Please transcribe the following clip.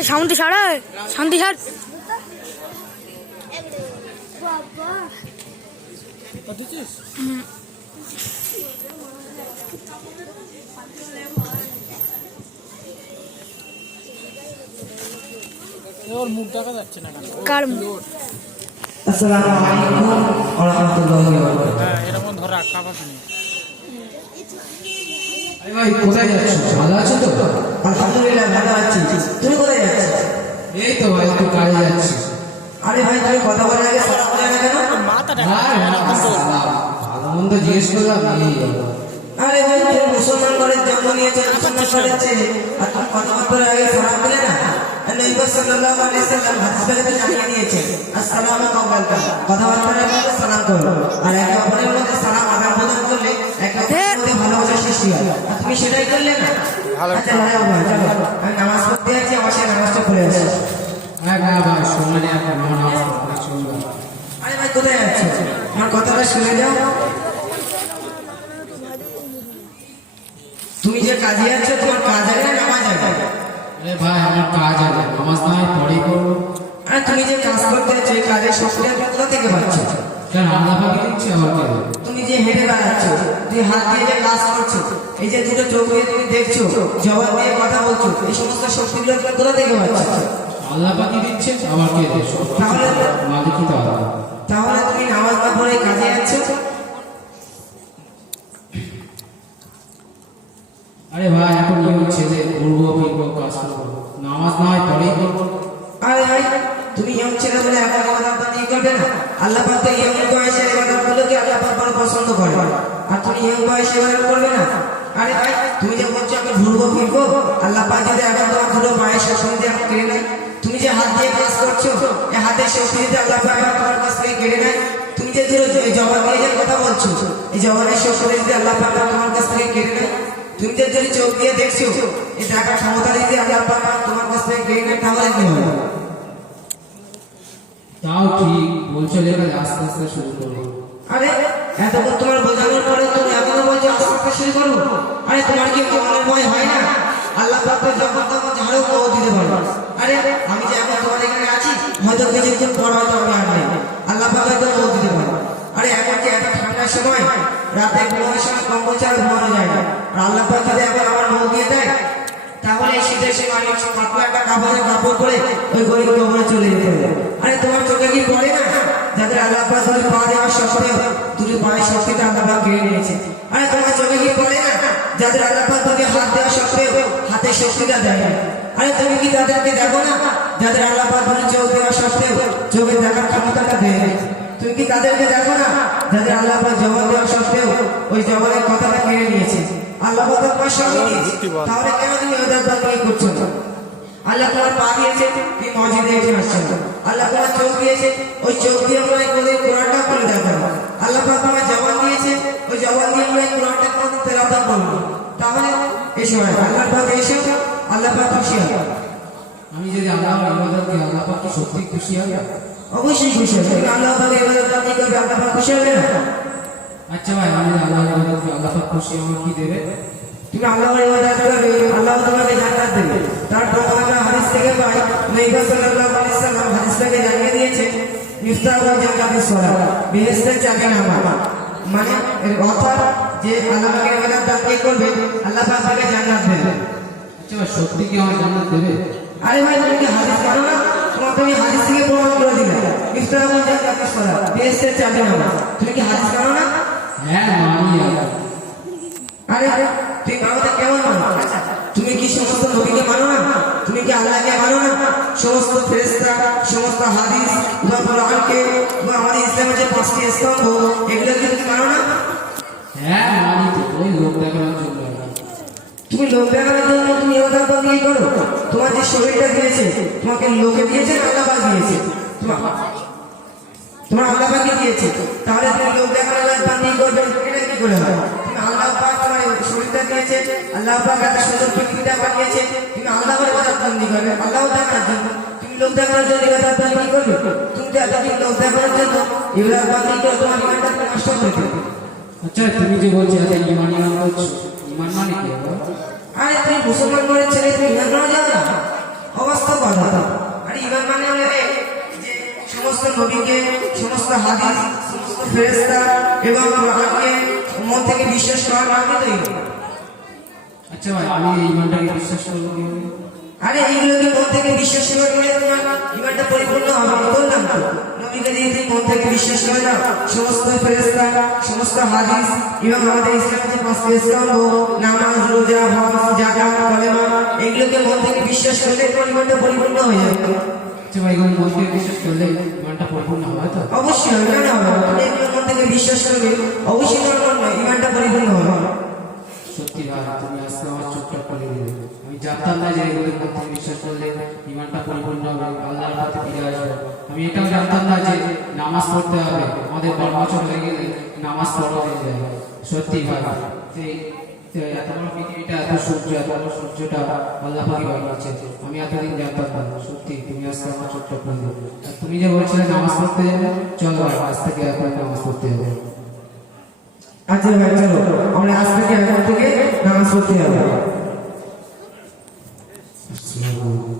আরে শান্তি ছাড়া শান্তি ছাড় ওর মুখ দেখা যাচ্ছে না কার আসসালামু আলাইকুম ওয়া রাহমাতুল্লাহি ওয়া বারাকাতুহু। হ্যাঁ এরকম ধর রাখা পাখিনি। আরে ভাই কোথায় যাচ্ছ? ভালো আছো তো? আলহামদুলিল্লাহ ভালো আছি। তুমি কোথায় যাচ্ছ? এই তো ভাই একটু কাজে যাচ্ছি। আরে ভাই তুমি কথা বলার আগে সালাম বলে না কেন? মাথাটা ভালো মন্দ জিজ্ঞেস করলাম এই। আরে ভাই তুমি মুসলমান ঘরের জন্ম নিয়েছো, মুসলমান ঘরের ছেলে, আর তুমি কথা বলার আগে সালাম দিলে না? নবী সাল্লাল্লাহু আলাইহি সাল্লাম হাদিসে জানিয়ে দিয়েছেন আসসালামু আলাইকুম, কথাবার্তার আগে সালাম করো, আর একে অপরের মধ্যে সালাম আদান প্রদান করলে একে অপরের মধ্যে ভালোবাসা সৃষ্টি হয়। আর তুমি সেটাই করলে না? আচ্ছা ভাই চলো আমি নামাজ পড়তে যাচ্ছি, আমার সাথে নামাজটা পড়ে আসি। হ্যাঁ ভাই সময় একটা নামাজ পড়তে। আরে ভাই কোথায় যাচ্ছ? আমার কথাটা শুনে যাও। তুমি যে কাজে যাচ্ছ তোমার কাজ আগে না নামাজ আগে? আরে ভাই আমার কাজ আছে, নামাজ না হয় পরেই করবো। আরে তুমি যে কাজ করতে যাচ্ছ এই কাজের সফলতা কোথা থেকে পাচ্ছ? কেন আল্লাহ পাকে দিচ্ছে আমাকে? তুমি যে হেঁটে বেড়াচ্ছ, তুমি হাত দিয়ে যে কাজ করছো, এই যে দুটো চোখ দিয়ে তুমি দেখছো, জবাব দিয়ে কথা বলছো, এই সমস্ত শক্তিগুলো তুমি কোথা থেকে পাচ্ছ? আল্লাহ পাকে দিচ্ছে আমাকে, তাহলে মালিকই তো আল্লাহ। তাহলে তুমি নামাজ না পড়ে কাজে যাচ্ছ? আরে ভাই এখন কি ছেলে ঘুরবো ফিরবো কাজ করবো, নামাজ না হয় পরেই করবো। আরে ভাই তুমি ইয়ং ছেলে বলে একটা কথা নিয়ে করবে না? আল্লাহ পাক তো ইয়ং বয়সে ইবাদতগুলোকে আল্লাহ পাক বড় পছন্দ করে, আর তুমি ইয়ং বয়সে ইবাদত করবে না? আরে ভাই তুমি যে বলছো আমি ঘুরবো ফিরবো, আল্লাহ পাক যদি এখন তোমার ঘুরো পায়ের শক্তি দিয়ে আমি কেড়ে নেয়, তুমি যে হাত দিয়ে কাজ করছো এই হাতের শক্তি যদি আল্লাহ পাক তোমার কাছ থেকে কেড়ে নেয়, তুমি যে জবাব দিয়ে যে কথা বলছো এই জবাবের শক্তি যদি আল্লাহ পাক তোমার কাছ থেকে কেড়ে নেয়, তুমি যে যদি চোখ দিয়ে দেখছো এই দেখার ক্ষমতা যদি আল্লাহ পাক তোমার কাছ থেকে কেড়ে নেয়, তাহলে কি হবে? তাও ঠিক বলছো, লেখা আস্তে আস্তে শুরু করবো। আরে এতক্ষণ তোমার বোঝানোর পরে তুমি এখনো বলছো আস্তে আস্তে শুরু করবো? আরে তোমার কি মনের ভয় হয় না? আল্লাহ পাক যখন তখন ঝাড়ু কো দিতে পারো। আরে আমি যে এখন তোমার এখানে আছি, হয়তো কিছুক্ষণ পর হয়তো আমি আর নেই, আল্লাহ পাক হয়তো কো দিতে পারো। আরে এখন যে এত ঠান্ডার সময় রাতে ঘুমানোর সময় কম্বল ছাড়া ঘুমানো যায় না, আর আল্লাহ পাক যদি এখন আমার মুখ দিয়ে দেয়, তাহলে এই শীতের সময় আমি পাতলা একটা কাপড় পরে ওই গরিব কবরে চলে যেতে হবে। আরে তোমার চোখে কি পড়ে না যাদের আল্লাহ পাক দুটো পা দেওয়ার সত্ত্বেও দুটো পায়ের শক্তিটা আল্লাহ পাক কেড়ে নিয়েছে? আরে তোমার চোখে কি পড়ে না যাদের আল্লাহ পাক দুটো হাত দেওয়ার সত্ত্বেও হাতের শক্তিটা দেয়? আরে তুমি কি তাদেরকে দেখো না যাদের আল্লাহ পাক দুটো চোখ দেওয়ার সত্ত্বেও চোখের দেখার ক্ষমতাটা দেয়? তুমি কি তাদেরকে দেখো না যাদের আল্লাহ পাক জবাব দেওয়ার সত্ত্বেও ওই জবাবের কথাটা কেড়ে নিয়েছে? আল্লাহ পাক তোমার সঙ্গে নিয়েছে, তাহলে কেন তুমি ওদের বাদ করছো না? আল্লাহ তোমার পা দিয়েছে, তুমি মসজিদে এসে আসছেন। আল্লাহ তোমার চোখ দিয়েছে, ওই চোখ দিয়ে আমরা কোরআনটা পড়ে দেখাবো। আল্লাহ পাক তোমার জবান দিয়েছে, ওই জবান দিয়ে আমরা কোরআনটা তেলাওয়াত করবো। তাহলে এসে হয় আল্লাহ পাক এসে আল্লাহ পাক খুশি হবে। আমি যদি আল্লাহর ইবাদত করি আল্লাহ পাক কি সত্যি খুশি হবে? অবশ্যই খুশি হবে। তুমি আল্লাহ পাকের ইবাদত আপনি করবে, আল্লাহ পাক খুশি হবে না? আচ্ছা ভাই আমি যদি আল্লাহর ইবাদত করি আল্লাহ পাক খুশি হবে কি দেবে? তুমি আল্লাহর ইবাদত করবে, আল্লাহ তোমাকে জান্নাত দেবে। তার প্রমাণ হাদিস থেকে পাই, নবী সাল্লাল্লাহু আলাইহি সাল্লাম হাদিস থেকে জানিয়ে দিয়েছে মিফতাহুল জান্নাতিস সালাত, বেহেশতের চাবি নামাজ। মানে এর অর্থ যে আল্লাহ পাকের ইবাদত আপনি করবে আল্লাহ পাক তাকে জান্নাত দেবে। আচ্ছা ভাই সত্যি কি আমার জান্নাত দেবে? আরে ভাই তুমি কি হাদিস জানো না? তুমি হাদিস থেকে প্রমাণ করে দিলে মিফতাহুল জান্নাতিস সালাত, বেহেশতের চাবি নামাজ। তুমি কি হাদিস জানো না? হ্যাঁ মানি। আরে তুমি আমাদের কেমন মানো? তুমি কি সমস্ত নবীকে মানো না? তুমি কি আল্লাহকে মানো না? সমস্ত ফেরেশতা, সমস্ত হাদিস বা কোরআনকে বা আমাদের ইসলামের যে 5টি স্তম্ভ এগুলো কি তুমি মানো না? হ্যাঁ মানি তো, ওই লোক দেখানোর জন্য। তুমি লোক দেখানোর জন্য তুমি ইবাদত বন্দী করো? তোমার যে শরীরটা দিয়েছে তোমাকে লোকে দিয়েছে না আল্লাহ পাক দিয়েছে? তোমার আল্লাহ পাকই দিয়েছে, তাহলে তুমি লোক দেখানোর বন্দী করবে এটা কি করে হয়? আল্লাহ পাক তোমার শরীরটা দিয়েছে, আল্লাহ পাক এত সুন্দর পৃথিবীটা বানিয়েছে, তুমি আল্লাহর ইবাদত বন্দী করবে আল্লাহ দেখানোর জন্য? তুমি লোক দেখানোর জন্য ইবাদত বন্দী করবে? তুমি তো এতদিন লোক দেখানোর জন্য ইবাদত বন্দী করে তোমার ইমানটা নষ্ট করে দেবে। আচ্ছা তুমি যে বলছো এত ইমান বলছো, ইমান মানে কি? আরে তুমি মুসলমান ঘরের ছেলে, তুমি ইমান মানা যাও না? অবাস্তব কথা। নবীকে, সমস্ত হাদিস, সমস্ত ফেরেশতা এবং কোরআনকে মন থেকে বিশ্বাস করার নামই তো ইমান। আচ্ছা ভাই, আমি এই ইমানটাকে বিশ্বাস করবো কিভাবে? আরে এইগুলোকে মন থেকে বিশ্বাস করলে তোমার ইমানটা পরিপূর্ণ হবে। বললাম তো, নবীকে দিয়ে তুমি মন থেকে বিশ্বাস করে দাও, সমস্ত ফেরেশতা, সমস্ত হাদিস এবং আমাদের ইসলামের যে পাঁচটি স্তম্ভ, নামাজ, রোজা, হজ, যাকাত, কালেমা, এগুলোকে মন থেকে বিশ্বাস করলে তোমার ইমানটা পরিপূর্ণ হয়ে যাবে। আচ্ছা ভাই, এগুলো মন থেকে বিশ্বাস করলে ইমানটা পরিপূর্ণ হয় তো? অবশ্যই হবে, কেন হবে না? তুমি এগুলো মন থেকে বিশ্বাস করবে, অবশ্যই তোমার ইমানটা পরিপূর্ণ হবে। সত্যি ভাই, তুমি আজকে আমার চোখটা খুলে দিলে। আমি জানতাম না যে এগুলোর মধ্যে বিশ্বাস করলে ইমানটা পরিপূর্ণ হবে, আল্লাহর পথে ফিরে আসবে। আমি এটাও জানতাম না যে নামাজ পড়তে হবে, আমাদের 12 বছর হয়ে গেলে নামাজ পড়া হয়ে যায়। সত্যি ভাই, এত বড় পৃথিবীটা, এত সূর্য, এত বড় সূর্যটা আল্লাহ পাকই বানিয়েছে। আমি এতদিন জানতাম না। সত্যি তুমি আজকে আমার চোখটা খুলে দিলে। আর তুমি যে বলছিলে নামাজ পড়তে যাবে, চলো ভাই, আজ থেকে এখন নামাজ পড়তে হবে। আচ্ছা ভাই, চলো আমরা আজ থেকে এখন থেকে নামাজ পড়তে যাবো।